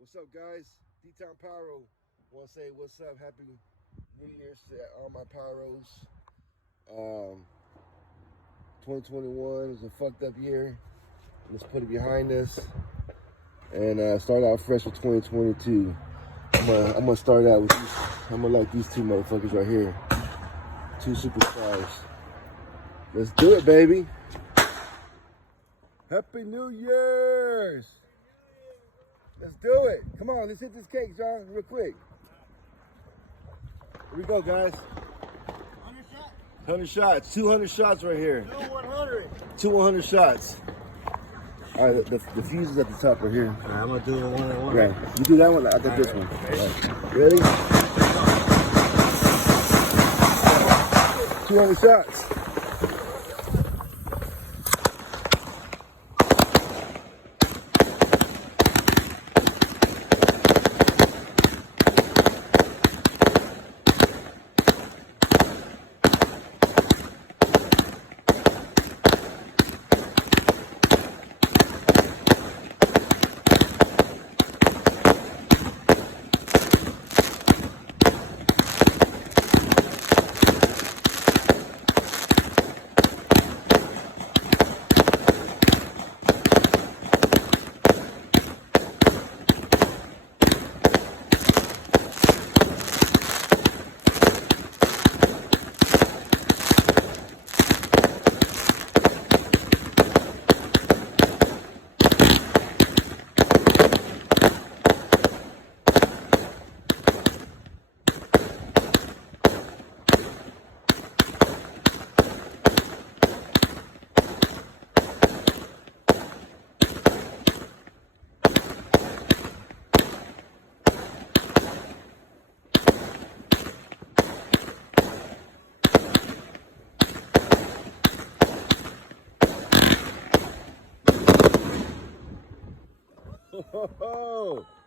What's up, guys? D-Town Pyro. Want to say what's up? Happy New Year's to all my Pyros. 2021 was a fucked up year. Let's put it behind us and start out fresh with 2022. I'm gonna start out with these. I'm gonna like these two motherfuckers right here. Two superstars. Let's do it, baby. Happy New Year's. Let's do it. Come on, let's hit this cake, John, real quick. Here we go, guys. 100 shots. 100 shots. 200 shots right here. 100. 100 shots. All right, the fuse is at the top right here. All right, I'm going to do the one and one. Right. You do that one, I think this one. Right. Ready? 200 shots. Ho, ho, ho.